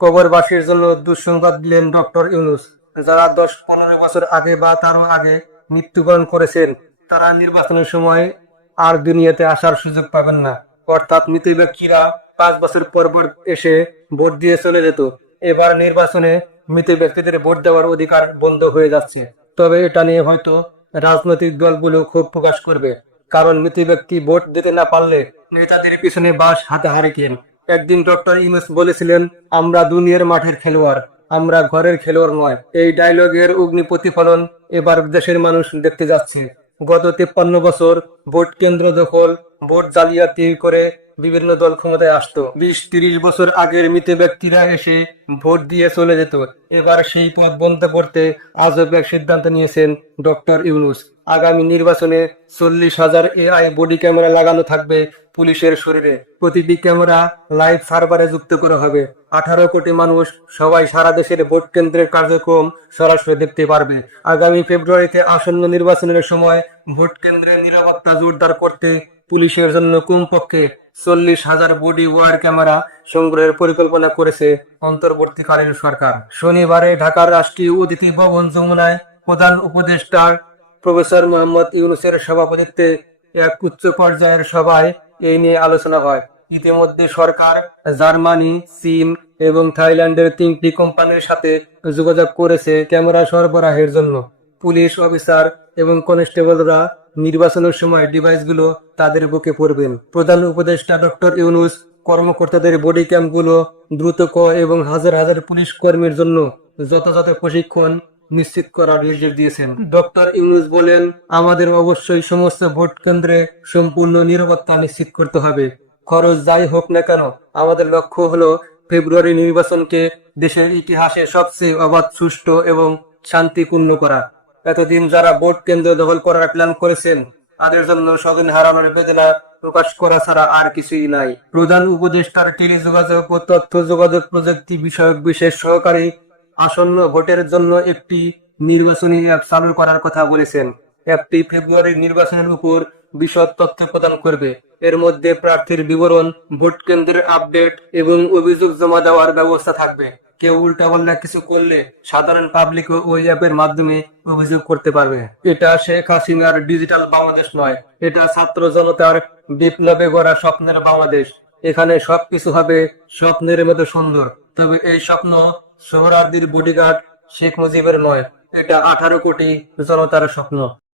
কবরবাসীর জন্য দুঃসংবাদ দিলেন ডক্টর ইউনুস। যারা দশ পনেরো বছর আগে বা তারও আগে মৃত্যুবরণ করেছেন, তারা নির্বাচনের সময় আর দুনিয়াতে আসার সুযোগ পাবেন না। অর্থাৎ মৃত ব্যক্তিরা পাঁচ বছর পর পর এসে ভোট দিয়ে চলে যেত। এবার নির্বাচনে মৃত ব্যক্তিদের ভোট দেওয়ার অধিকার বন্ধ হয়ে যাচ্ছে। তবে এটা নিয়ে হয়তো রাজনৈতিক দলগুলো ক্ষোভ প্রকাশ করবে। কারণ মৃত ব্যক্তি ভোট দিতে না পারলে নেতাদের পিছনে বাস হাতে হারিকেন। একদিন ডক্টর ইউনুস বলেছিলেন, আমরা দুনিয়ার মাঠের খেলোয়াড়, আমরা ঘরের খেলোয়াড় নয়। এই ডায়লগের অগ্নি প্রতিফলন এবার দেশের মানুষ দেখতে যাচ্ছে। গত তেপ্পান্ন বছর ভোট কেন্দ্র দখল, ভোট জালিয়াতি করে বিভিন্ন দল ক্ষমতায় আসতো। বিশ তিরিশ বছর আগের মৃত ব্যক্তিরা এসে ভোট দিয়ে চলে যেত। এবার সেই পথ বন্ধ করতে আজব এক সিদ্ধান্ত নিয়েছেন ডক্টর ইউনুস। আগামী নির্বাচনে চল্লিশ হাজার এআই বডি ক্যামেরা লাগানো থাকবে পুলিশের শরীরে। প্রতিটি ক্যামেরা লাইভ সার্ভারে যুক্ত করা হবে। আঠারো কোটি মানুষ সবাই সারা দেশের ভোট কেন্দ্রের কার্যক্রম সরাসরি দেখতে পারবে। আগামী ফেব্রুয়ারিতে আসন্ন নির্বাচনের সময় ভোট কেন্দ্রের নিরাপত্তা জোরদার করতে পুলিশের জন্য কমপক্ষে চল্লিশ হাজার বডি ওয়ার ক্যামেরা সংগ্রহের পরিকল্পনা করেছে অন্তর্বর্তীকালীন সরকার। শনিবারে ঢাকার রাষ্ট্রীয় অতিথি ভবন যমুনায় প্রধান উপদেষ্টা প্রফেসর মোহাম্মদ ইউনুসের সভাপতিত্বে এক উচ্চ পর্যায়ের সভায় এই নিয়ে আলোচনা হয়। ইতিমধ্যে সরকার, জার্মানি, চীন এবং থাইল্যান্ডের তিনটি কোম্পানির সাথে যোগাযোগ করেছে ক্যামেরা সরবরাহের জন্য। পুলিশ অফিসার এবং কনস্টেবলরা নির্বাচনের সময় ডিভাইসগুলো তাদের বুকে পড়বেন। প্রধান উপদেষ্টা ডক্টর ইউনুস কর্মকর্তাদের বডি ক্যাম্পগুলো দ্রুত ক এবং হাজার হাজার পুলিশ কর্মীর জন্য যথাযথ প্রশিক্ষণ নিশ্চিত করার নির্দেশ দিয়েছেন। ডক্টর ইউনুস বলেন, আমাদের অবশ্যই সমস্ত ভোট কেন্দ্রে সম্পূর্ণ নিরাপত্তা নিশ্চিত করতে হবে। খরচ যাই হোক না কেন, আমাদের লক্ষ্য হলো ফেব্রুয়ারি নির্বাচনকে দেশের ইতিহাসে সবচেয়ে অবাধ, সুষ্ঠু এবং শান্তিপূর্ণ করা। এতদিন যারা ভোট কেন্দ্র দখল করার প্ল্যান করেছেন, তাদের জন্য স্বজন হারানোর বেদনা প্রকাশ করা ছাড়া আর কিছুই নাই। প্রধান উপদেষ্টার টেলিযোগাযোগ ও তথ্য যোগাযোগ প্রযুক্তি বিষয়ক বিশেষ সহকারী আসন্ন ভোটের জন্য একটি নির্বাচনী অ্যাপ চালু করার কথা বলেছেন। অ্যাপটি ফেব্রুয়ারির নির্বাচনের উপর বিশদ তথ্য প্রদান করবে। এর মধ্যে প্রার্থীর বিবরণ, ভোট কেন্দ্রের আপডেট এবং অভিযোগ জমা দেওয়ার ব্যবস্থা থাকবে। কেউ উল্টাপাল্টা কিছু করলে সাধারণ পাবলিক ওই অ্যাপের মাধ্যমে অভিযোগ করতে পারবে। এটা শেখ হাসিনার ডিজিটাল বাংলাদেশ নয়। এটা ছাত্র জনতার বিপ্লবে গড়া স্বপ্নের বাংলাদেশ। এখানে সবকিছু হবে স্বপ্নের মতো সুন্দর। তবে এই স্বপ্ন সোহরাদির বডিগার্ড শেখ মুজিবের নয়। এটা আঠারো কোটি জনতার স্বপ্ন।